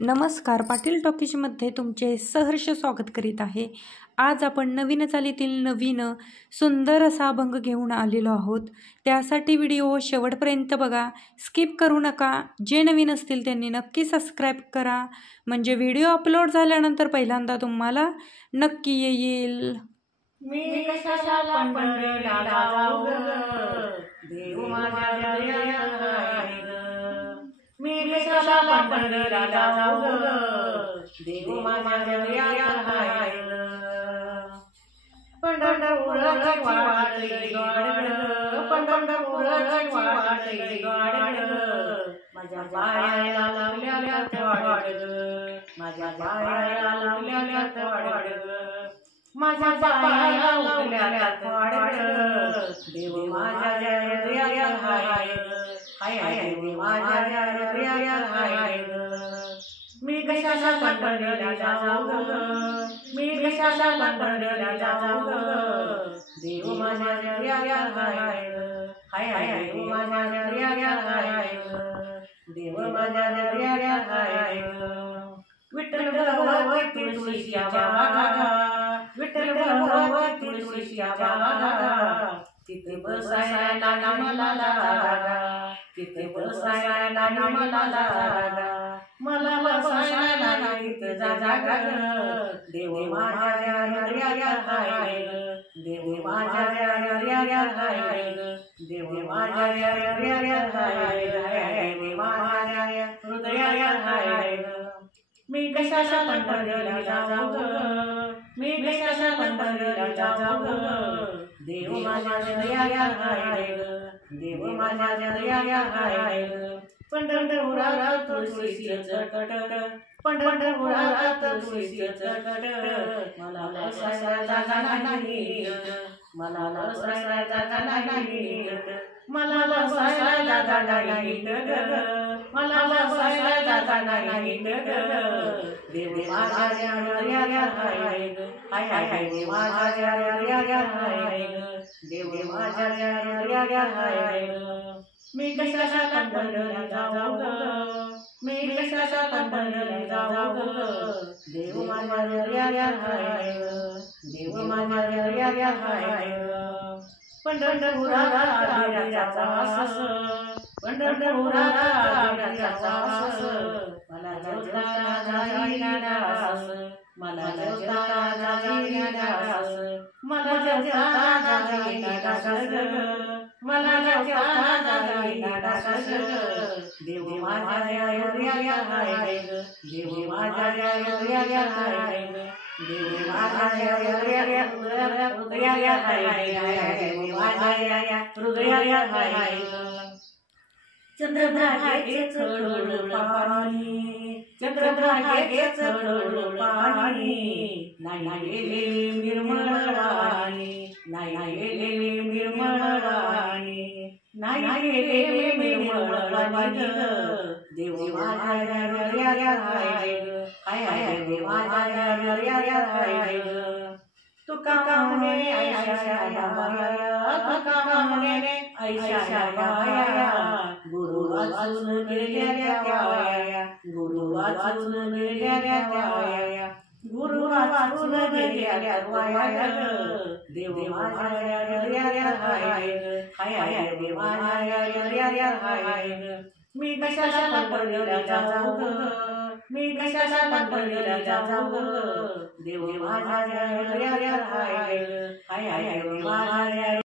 नमस्कार, पाटील टॉकीजमध्ये तुमचे सहर्ष स्वागत करीत आहे। आज आपण नवीन चालीतील नवीन सुंदर असा अभंग घेऊन आलेलो आहोत। त्यासाठी व्हिडिओ शेवटपर्यंत बघा, स्किप करू नका। जे नवीन असतील त्यांनी नक्की सबस्क्राईब करा, म्हणजे व्हिडिओ अपलोड झाल्यानंतर पहिल्यांदा तुम्हाला नक्की येईल। मी कशाला पंढरीला जाऊ ग, देव माझ्या हृदयात आहे ग। मी कशाला पंढरीला जाऊ ग, देव माझ्या हृदयात आहे ग। पंढरपुराची वाटली गाड ग, पंढरपुराची वाटली गाड ग। माझ्या पायाला लावलेल्या वाड ग, माझ्या पायाला लावलेल्या वाड ग। माझ्या पायाला लावलेल्या वाड ग, देव माझ्या हृदयात आहे ग, हाय देव माझ्या हृदयात आहे ग। मी कशाला पंढरीला जाऊ ग, मी कशाला पंढरीला जाऊ ग, देव माझ्या हृदयात आहे ग, हाय देव माझ्या हृदयात आहे ग, देव माझ्या हृदयात आहे ग। विठ्ठल भगवती तुळशीच्या बागा, विठ्ठल भगवती तुळशीच्या बागा, तिथे बसायला मला जागा, तिथे बसायला मला जागा। मला बसायला तिथे जागा ग, देव माझ्या हृदयात आहे ग, देव माझ्या हृदयात आहे ग, देव माझ्या हृदयात आहे ग, देव माझ्या हृदयात आहे ग। मी कशाला पंढरीला जाऊ ग, मी कशाला पंढरीला जाऊ ग, देव माझ्या हृदयात आहे ग, देव माझ्या हृदयात आहे ग। पंढरपुरात तुळशीचं कट, पंढरपुरात तुळशीचं कट, मला बसायला जागा नाही ग, मला बसायला जागा नाही ग, मला बसायला जागा नाही ग, मला बसायला जागा नाही ग। देव माझ्या हृदयात आहे ग, हाय देव माझ्या हृदयात आहे ग, देव माझ्या हृदयात आहे ग। मी कशाला पंढरीला जाऊ ग, मी कशाला पंढरीला जाऊ ग, देव माझ्या हृदयात आहे ग, देव माझ्या हृदयात आहे ग। पंढरपुरात आल्याचा वास, पंढरपुरात आल्याचा वास, मला जोडता जाईना दास, मला जोडता जाईना दास, मला जोडता जाईना दास ग, मला जोडता जाईना दास ग। देव माझ्या हृदयात आहे ग, देव माझ्या हृदयात आहे ग, देव माझ्या हृदयात आहे ग, माझ्या हृदयात आहे ग। चंद्रभागेच खळूळ पाणी, चंद्रभागेच खळूळ पाणी, नाही गेले निर्मळवाणी, नाही गेले निर्मळवाणी, नाही गेले निर्मळवाणी ग, देव माझ्या हृदयात आहे ग, हाय देव माझ्या हृदयात आहे ग। तुका म्हणे ऐशाया बाया, तुका म्हणे ऐशाया बाया, गुरु वाचून गेल्या वाया, गुरु वाचून गेल्या वाया, गुरु वाचून गेल्या वाया ग, देव माझ्या हृदयात आहे ग, हाय देव माझ्या हृदयात आहे ग। मी कशाला पंढरीला जाऊ ग, मी कशाला पंढरीला जाऊ ग, देव माझ्या हृदयात आहे ग, हाय देव माझ्या